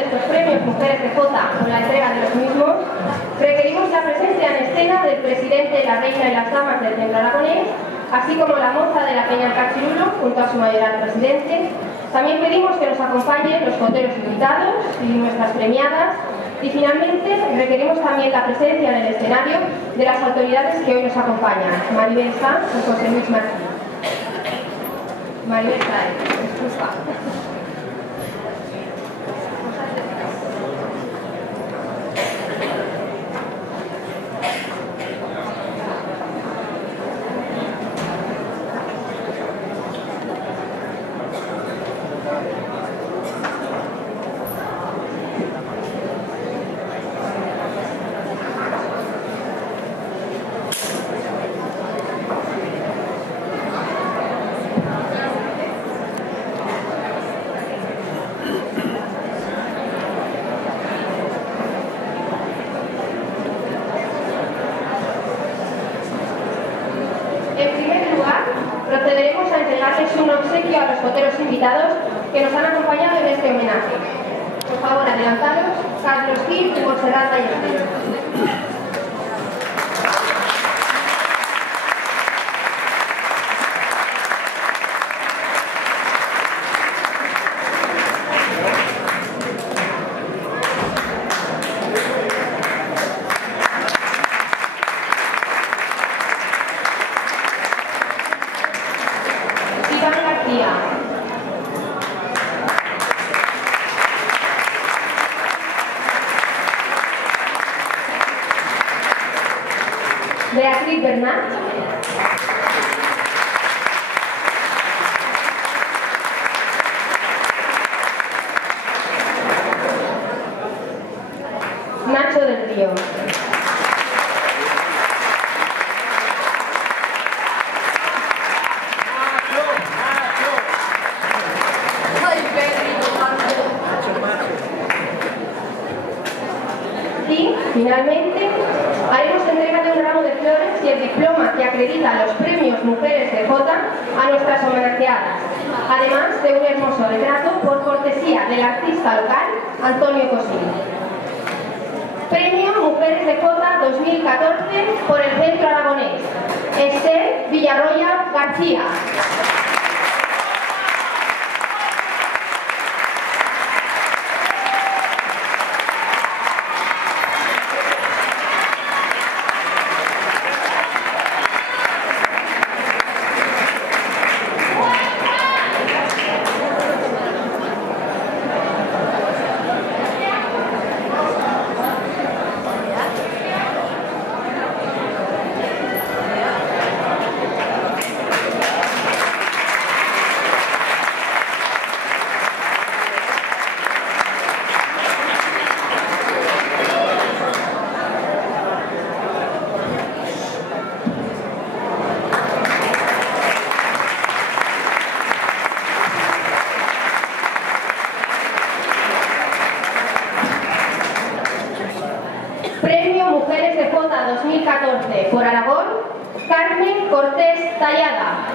de estos premios Mujeres de Jota con la entrega de los mismos, requerimos la presencia en escena del presidente, la reina y las damas del Centro Aragonés, así como la moza de la Peña del Cachirulo, junto a su mayoral presidente. También pedimos que nos acompañen los joteros invitados y nuestras premiadas. Y finalmente requerimos también la presencia en el escenario de las autoridades que hoy nos acompañan, Maribel Sanz y José Luis Martín. Maribel Sanz, disculpa. Procederemos a entregarles un obsequio a los joteros invitados que nos han acompañado en este homenaje. Por favor, adelantaros, Carlos Gil y Montserrat Ballester. Beatriz Bernat. Nacho del Río. Y, finalmente, haremos entrega de un ramo de flores y el diploma que acredita los premios Mujeres de Jota a nuestras homenajeadas, además de un hermoso retrato por cortesía del artista local Antonio Cosín. Premio Mujeres de Jota 2014 por el Centro Aragonés, Esther Villarroya García. Premio Mujeres de Jota 2014 por Aragón, Carmen Cortés Tallada.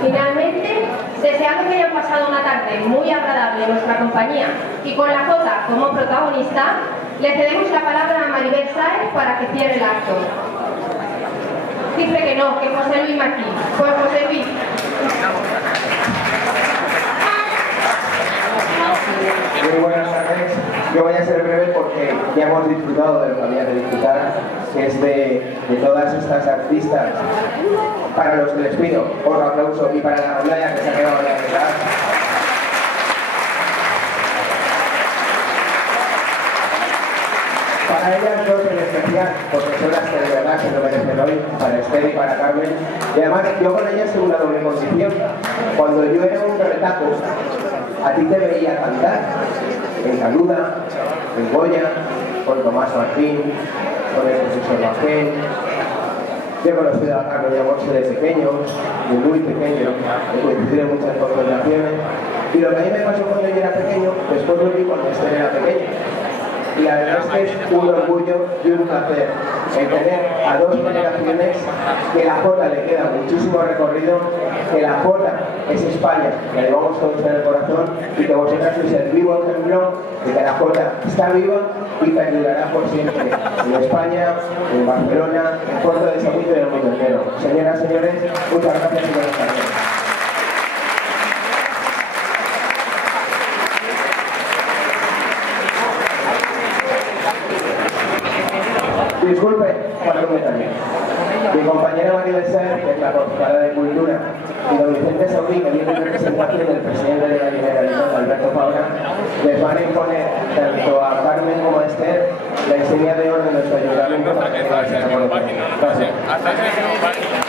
Finalmente, deseando que hayan pasado una tarde muy agradable en nuestra compañía y con la Jota como protagonista, le cedemos la palabra a Maribel Sáez para que cierre el acto. Dice que no, que José Luis Martín. Pues José Luis. que ya hemos disfrutado de lo que había que disfrutar, que es de todas estas artistas, para los que les pido otro aplauso, y para la rondalla que se ha quedado ahí detrás. Para ellas dos en especial, porque son las que de verdad se lo merecen hoy, para Esther y para Carmen. Y además yo con ellas tengo una doble condición. Cuando yo era un retaco, a ti te veía cantar en Caluda, en Goya, con Tomás Martín, con el profesor Rafael. Yo he conocido a Carmen y a Monse de pequeños, de muy pequeño, he coincidido en muchas conversaciones. Y lo que a mí me pasó cuando yo era pequeño, después lo vi cuando Esther era pequeña. Y la verdad es que es un orgullo y un placer el tener a dos generaciones que la Jota le queda muchísimo recorrido, que la Jota es España, que la llevamos todos en el corazón, y que vosotras sois el vivo ejemplo de que la Jota está viva y perdurará por siempre en España, en Barcelona, en Puerto de Saguito y en el mundo entero. Señoras, señores, muchas gracias y buenas tardes. Disculpe, cuando me también. Mi compañera Maribel Ser, que es la concejala de Cultura, y don Vicente Saurí, que viene en representación del presidente de la Generalitat, Alberto Fabra, les van a imponer tanto a Carmen como a Esther la insignia de oro de nuestro ayuntamiento para que se reconozcan. Gracias.